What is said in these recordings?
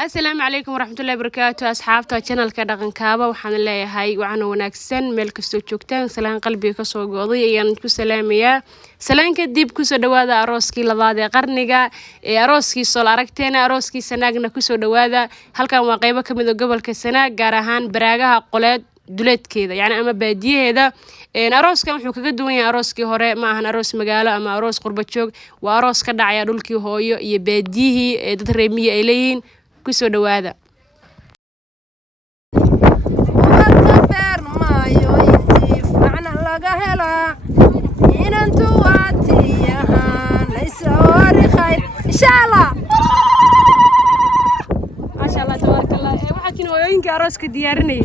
السلام عليكم ورحمة الله وبركاته أصحابتا channel ka dhaqankaaba waxaan leeyahay waxaan wanaagsan meel kasto joogtaan salaan qalbiga ka soo go'day ayaan ku salaamayaa salaan kadib ku soo dhawaada arooskii labaad ee qarniga ee arooskii soo aragteena arooskii sanaagna ku soo dhawaada halkan waa qaybo kamid ah gobolka Sanaag gaar ahaan baraagaha qoleed duleedkeeda yani ama baadiyaheeda arooskan wuxuu kaga duwan yahay arooskii hore ma ahan aroos magaalo ama aroos qurba joog waa aroos ka dhacaya dhulkii hooyo iyo baadiyihii ee dad reemiye ay leeyihiin kusoo dhawaada maasha allah tabarakallah waxaan hooyooyinka arooska diyaarinay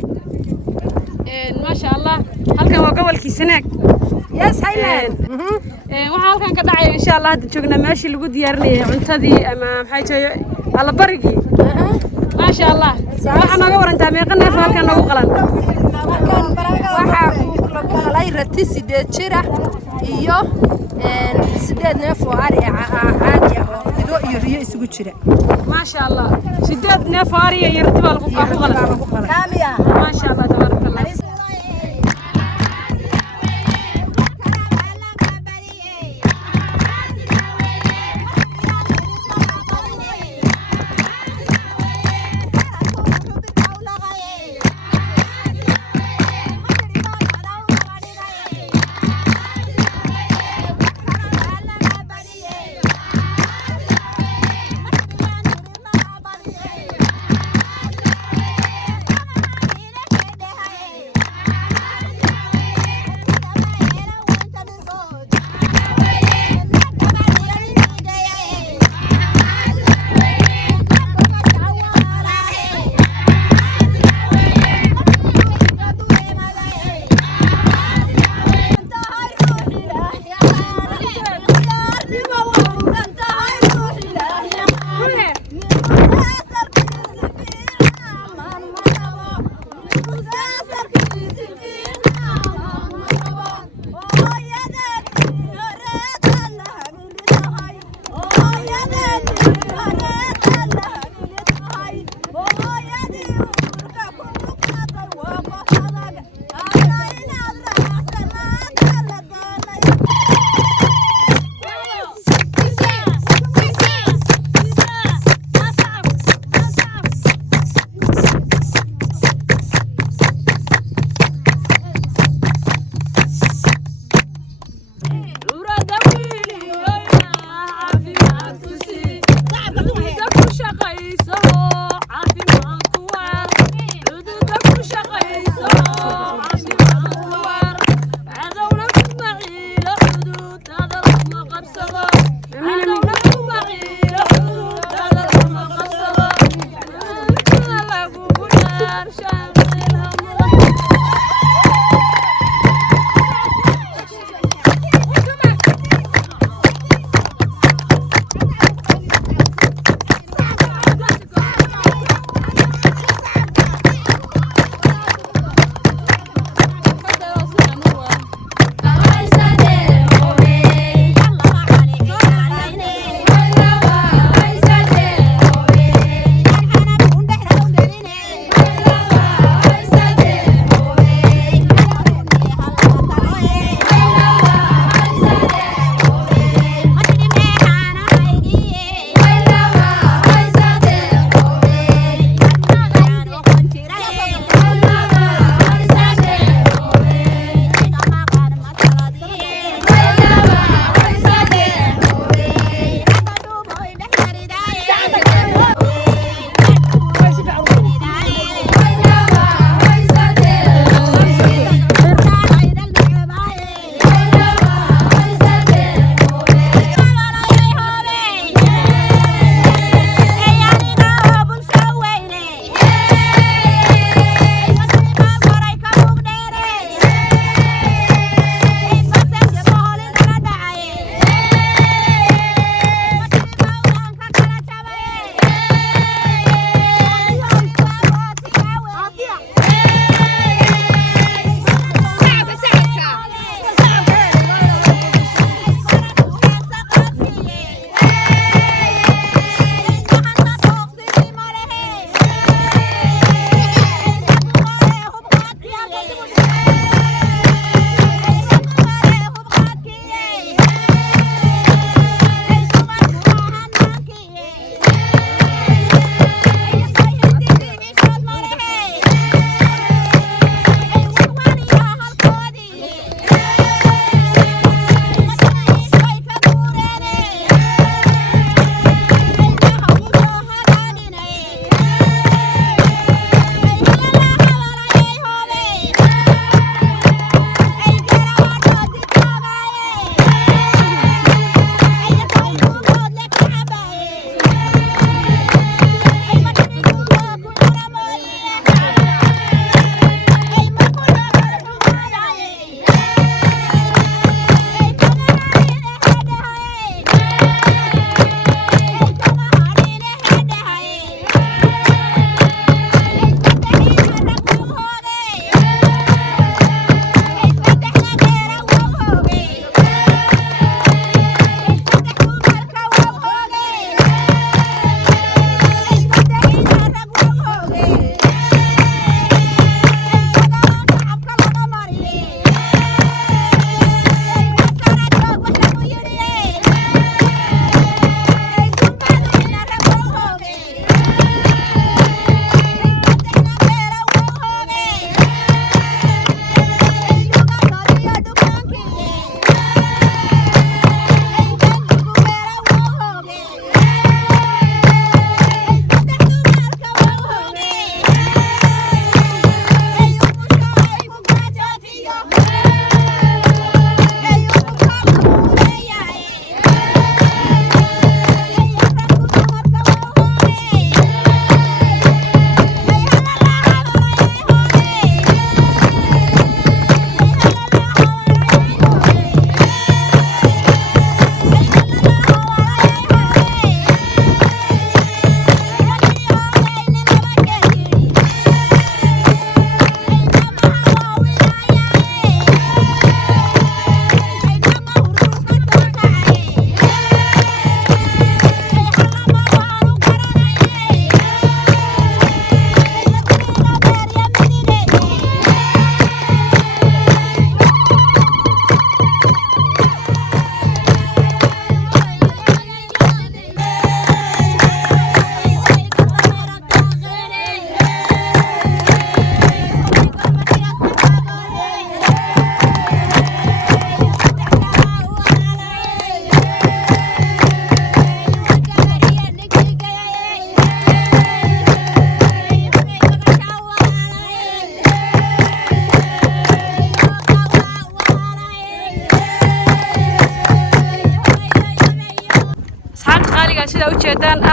maasha allah halkan waa gobolkii Sanaag waxaan halkan ka dhacay insha allah hadda joognaa meeshii lagu diyaarinayay cuntadii ama maxay tahay alla barigi maasha allah waxaan naga warantaa meeqa neef halkan nagu qalan waxa lagu qalay rati 8 jira iyo 8 neef oo ari caadi ah oo ido iyo riyo isugu jira maasha allah 8 neef oo ari iyo rati baa lagu qalan kaamiya maasha allah tabarakallah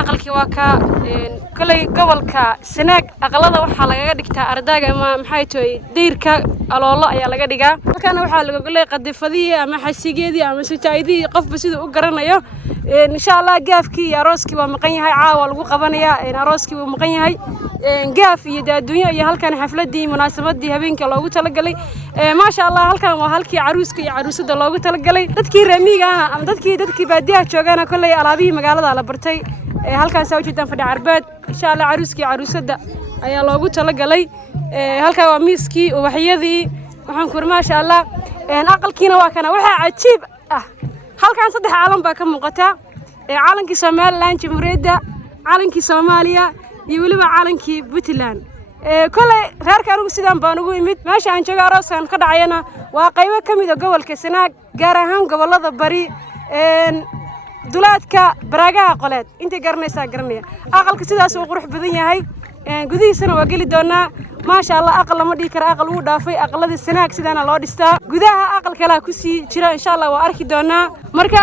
aqalkii waa ka kolay gobolka Sanaag aqalada waxa laga dhigtaa ardayga ama maxay tahay deyrka aloolo ayaa laga dhigaa halkaana waxa laga golay qadifadii ama xasigeedii ama sitaayadii qofba sidoo u garanayo insha Allah gaafkii arooskii waa maqan yahay caawa lagu qabanaya arooskii wuu maqan yahay gaaf iyo adduunyo iyo halkan xafladii munaasabadii habeenka loogu talagalay ma sha Allah halkan waa halkii caruuska iyo caruusada loogu talagalay dadkii reemiga ama dadkii baadiyaha joogana kulay alaabihii magaalada la bartay halkan soo jeedaan fadhi carbeed insha Allah caruuska iyo caruusada ayaa loogu talagalay halkan waa miiskii ubaxyadii waxaan ku ma sha Allah aqalkiina waa kana waxa cajiib ah halkan saddex caalam baa ka muuqata caalankii Soomaaliland Jamhuuriyadda caalankii Soomaaliya iyo waliba caalankii Puntland kale reerka anigu sidaan baan ugu imid meesha aan joogo arooskan ka dhacayna waa qaybo kamid ah gobolka Sanaag gaar ahaan gobolada bari dulaadka baraagaha qoleed inta garanaya aqalka sidaas uu qurux badan yahay gudihiisana waa gali doonaa ma sha Allah aqal lama dhigi karo aqal uu dhaafay aqalada Sanaag sidana loo dhistaa gudaha aqal kale ku sii jira insha Allah waa arki doonaa marka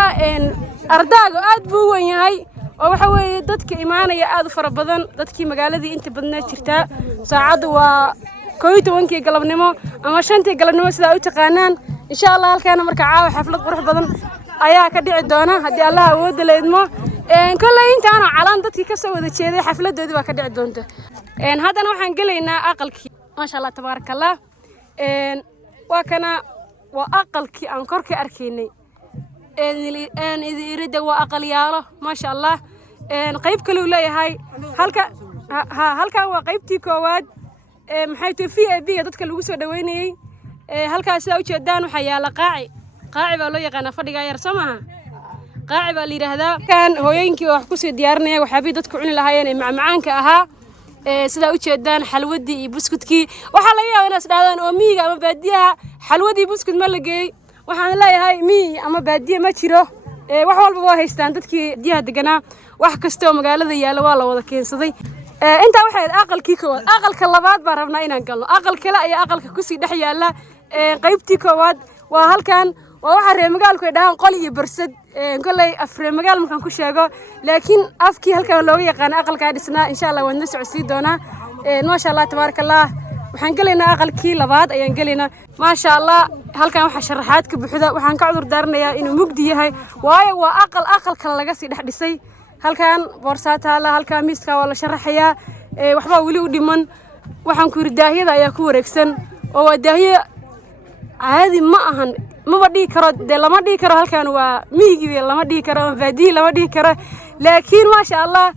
ardayga aad buu weyn yahay oo waxa weeye dadka imaanaya aad u fara badan dadkii magaaladii inta badna jirta saacadu waa 12 galabnimo ama 5 galabnimo sida ay u taqaanaan insha Allah halkaana marka caawa xaflad qurux badan ayaa ka dhici doona hadii Allah awood leedmo kulay intaana calan dadkii ka soo wada jeeday xafladoodii waa ka dhici doonta haddana waxaan galeynaa aqalkii ma sha Allah tabarakallah waa kana waa aqalkii aan korka arkaynay idin waa aqal yaalo ma sha Allah qayb kale uu leeyahay halka waa qaybtii koowaad maxay tahay VIP dadka lagu soo dhaweynayay halkaas sida u jeedaan waxa yaala qaaci baa loo yaqaan fadhiga yar Soomaha qaaci baa la yiraahdaa kan hooyooyinkii wax ku soo diyaarinaya waxaabay dadku cuni lahaayeen macmacaanka ahaa sida u jeedaan xalwadii iyo buskudkii waxa laga yaabaa inaad isdhaadaan oo miyiga ama baadiyaha xalwadii buskud ma la geeyay waxaan leeyahay miyi ama baadiye ma jiro wax walba waa haystaan dadkii diyaha deganaa wax kasta oo magaalada yaala waa la wada keensaday inta waxay aqalkii koowaad aqalka labaad baan rabnaa inaan galno aqal kale ayaa aqalka ku sii dhex yaala qaybtii koowaad waa halkan waa waxa reer magaalku ay dhahaan qol iyo barsad kulay afre magaal markaan ku sheego laakiin afkii halkan looga yaqaan aqalka dhisnaa insha Allah waan la socodsiin doonaa ma sha Allah tabarakallah waxaan galeynaa aqalkii labaad ayaan galeynaa ma sha Allah halkan waxa sharaxaad ka buuxda waxaan ka cudur daaranayaa inuu mugdi yahay waayo waa aqal kale laga sii dhex dhisay halkan boorsaata la halkan miiska waa la sharaxayaa waxba wali u dhiman waxaan ku ridaahiyada ayaa ku wareegsan oo waa daahiye caadi ma ahan ma dhigi karo lama dhigi karo halkan waa miyiga lama dhigi karo baadiye lama dhigi karo laakiin ma sha Allah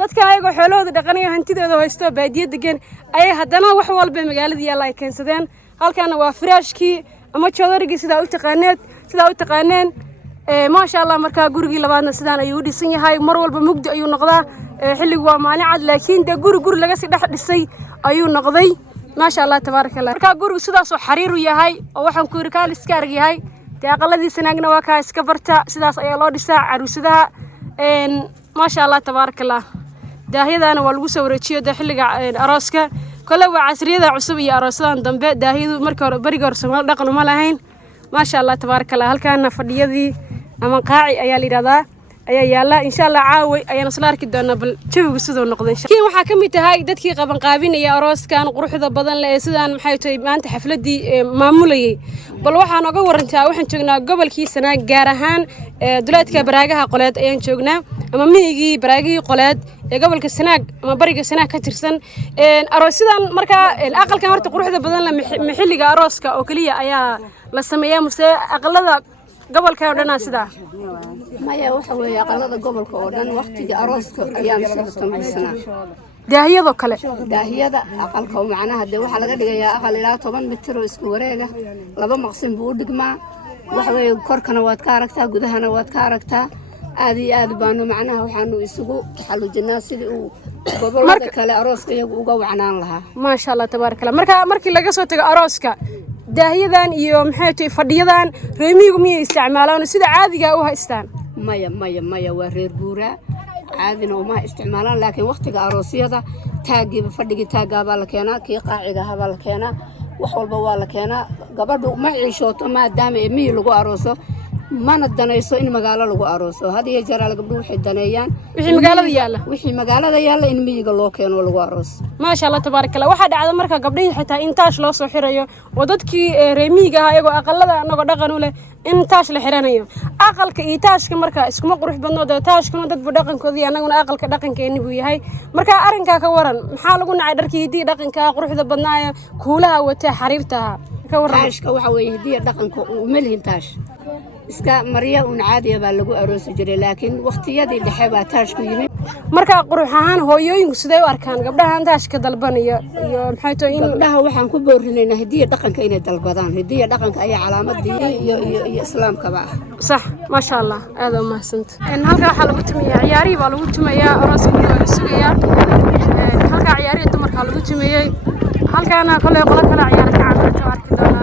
dadka ayaga xoolahooda dhaqanaya hantidooda haysto baadiye degan ay haddana wax walba magaalada yaala ay keensadeen halkan waa firaashkii ama joodariga sida u taqaaneen ma sha Allah marka gurigii labaadna sidaan ayuu dhisan yahay mar walba mugdi ayuu noqdaa xilligu waa maalin cad laakiin guri laga sii dhex dhisay ayuu noqday ما شاء الله تبارك الله marka gurigu sidaas oo xariir u yahay oo waxaan ku yiri kaal iska argyahay aqaladii Sanaagna waa ka iska barta sidaas ayaa loo dhisaa caruusadaha ما شاء الله تبارك الله daahiyadana waa lagu soo wareejiyo xilliga arooska kale waa casriyada cusub iyo aroosadan dambe daahiyadu markii hore bariga hore Soomaali dhaqan uma lahayn ما شاء الله تبارك الله halkaana fadhiyadii ama qaaci ayaa la yiraahdaa ayaa yaala insha Allah caawi ayaan isla arki doonaa bal jawigu sidoo noqday insha Allah waxa kamid tahay dadkii qaban qaabinaya arooskan quruxda badan leh sidaan maxay tahay maanta xafladii maamulayay bal waxaan uga warantaa waxaan joognaa gobolkii Sanaag gaar ahaan dulaadka baraagaha qoleed ayaan joognaa ama miyigii baraagii qoleed ee gobolka Sanaag ama bariga Sanaag ka tirsan aroosidan marka aqalkan horta quruxda badan leh xilliga arooska oo kaliya ayaa la sameeyaa muse aqalada gobolka oo dhan sida maya waxa weeye aqalada gobolka oo dhan waqtiga arooska ayaan soo sameysnaa daahiyada kale daahiyada aqalka macnaha waxa laga dhigayaa aqal ilaa 10 mitir oo isku wareega laba maqsin buu dhigmaa waxa weeye korkana waad ka aragtaa gudahana waad ka aragtaa aad baanu macnaha waxaanu isugu xalujinaa sidii uu gobolka kale arooska iyagu uga wacnaan lahaa ma sha Allah tabarakallah markii laga soo tago arooska daahiyadan iyo maxay tahay fadhiyadan reemigu miyay isticmaalaan sida caadiga u haystaan maya waa reer guura caadina uma isticmaalaan laakiin waqtiga aroosyada taagiba fadhigi taagaba la keenaa kii qaaciga haba la keenaa wax walba waa la keenaa gabadhu ma ciishooto maadaama miyi lagu arooso mana danayso in magaalo lagu arooso hadiya jaraal gabdho waxay daneeyaan wixii magaalada yaala in miyiga loo keeno lagu aroos ma sha Allah tabarakallah waxa dhacda marka gabdhihii xitaa intaash loo soo xirayo oo dadkii reemiga ah ayagoo aqalada anaga dhaqan u leh intaash la xiranayo aqalka iyo taashka marka iskuma qurux badno taashkuna dad bu dhaqankoodii anaguna aqalka dhaqankeeni buu yahay marka arinka ka waran maxaa lagu nacay dharkii hidii dhaqanka quruxda badnaa kuulaha wata xariirta ka waran taashka waxa weeye hidii dhaqanka u melhin taash iska mariya un caadiya baa lagu aroosi jiray laakiin waqtiyadii dhexe baa taashku yimid marka qurux ahaan hooyooyinku sidee u arkaan gabdhaha taashka dalbanaya iyo maxay too in gabdhaha waxaan ku boorinaynaa hidii dhaqanka inay dalbadaan hidii dhaqanka ay calaamadii iyo islaamka ba صح ما شاء الله هذا ما سنت إن هالك حلو تمية عياري بالو تمية راس كله السوية هالك عياري تمر حلو تمية هالك أنا كل يقول كلا عياري تعبت تعرف كذا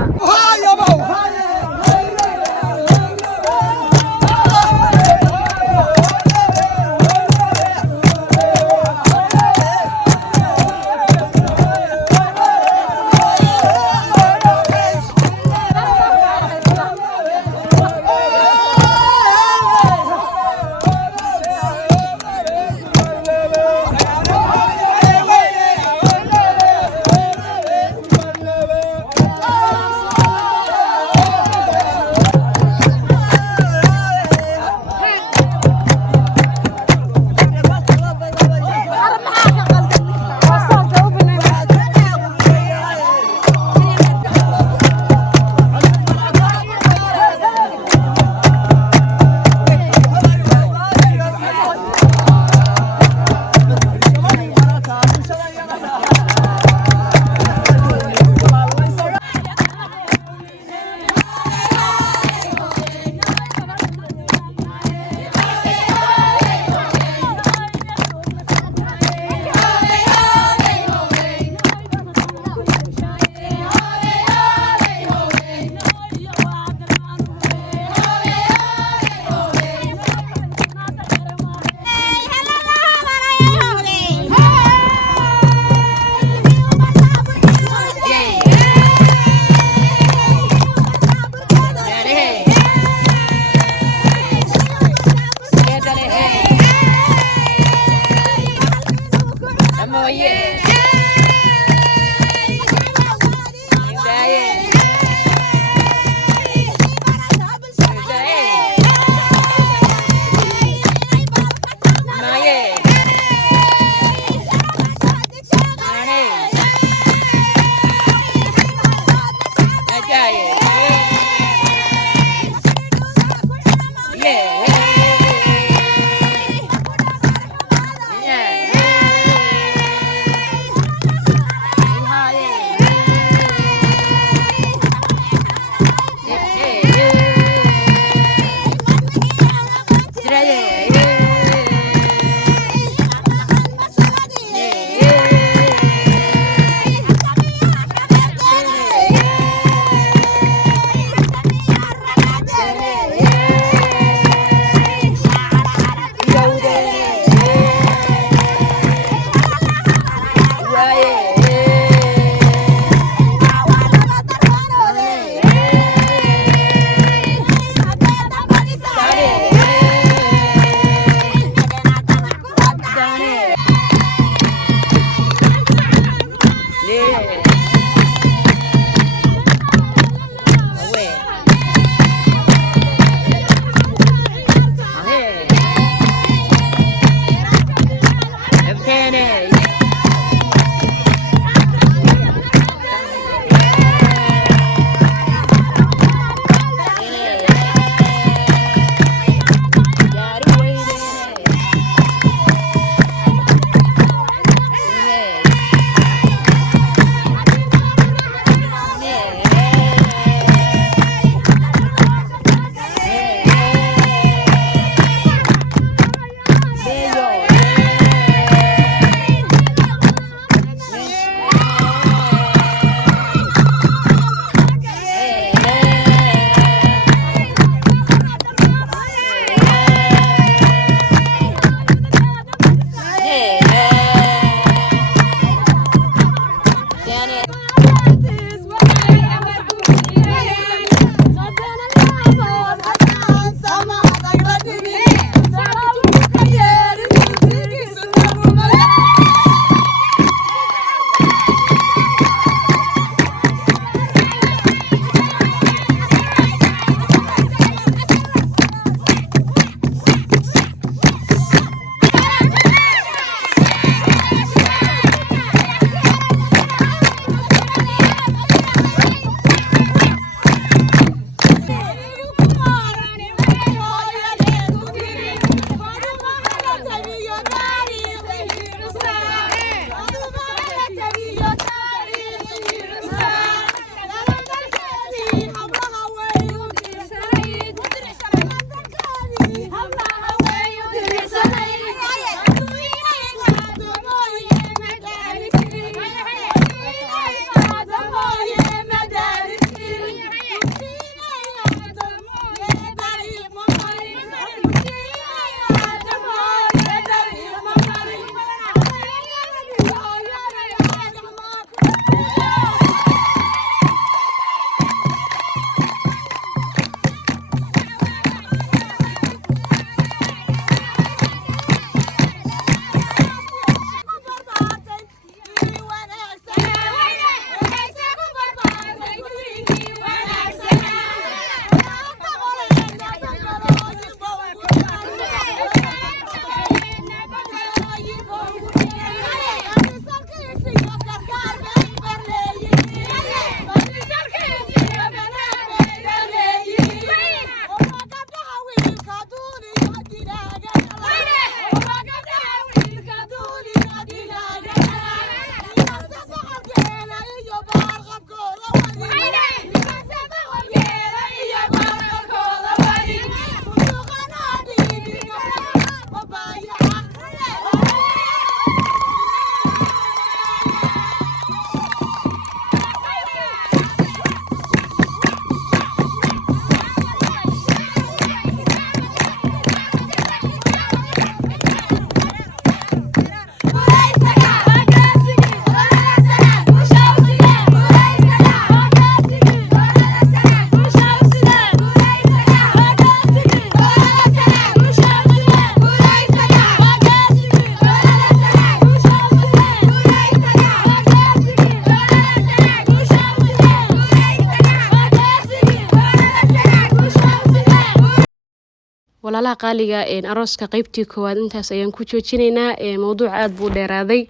walaalaha qaaliga arooska qaybtii koowaad intaas ayaan ku joojinaynaa mowduuc aad buu dheeraaday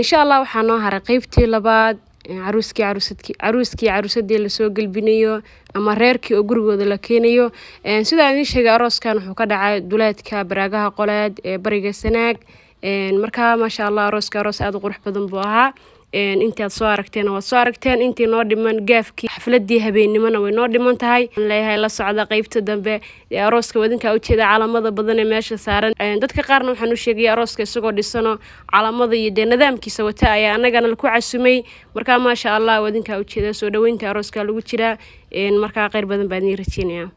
insha Allah waxaa noo haray qaybtii labaad caruuskii caruusadii la soo galbinayo ama reerkii oo gurigooda la keenayo sida aan sheegay arooskan wuxuu ka dhacay duleedka Baraagaha Qoleed ee bariga Sanaag marka ma sha Allah aroos aad u qurux badan buu ahaa intaad soo aragteen waa soo aragteen intii noo dhiman gaafkii xafladii habeenimana way noo dhiman tahay leeyahay la socda qaybta dambe arooska wadinka u jeeda calaamada badan ee meesha saaran dadka qaarna waxaan u sheegay arooska isagoo dhisano calaamada iyo nidaamkiisa wata ayaa anagana ku casumay marka ma sha Allah wadinka u jeeda soo dhaweynta arooska lagu jira marka qayr badan baan rajeynaya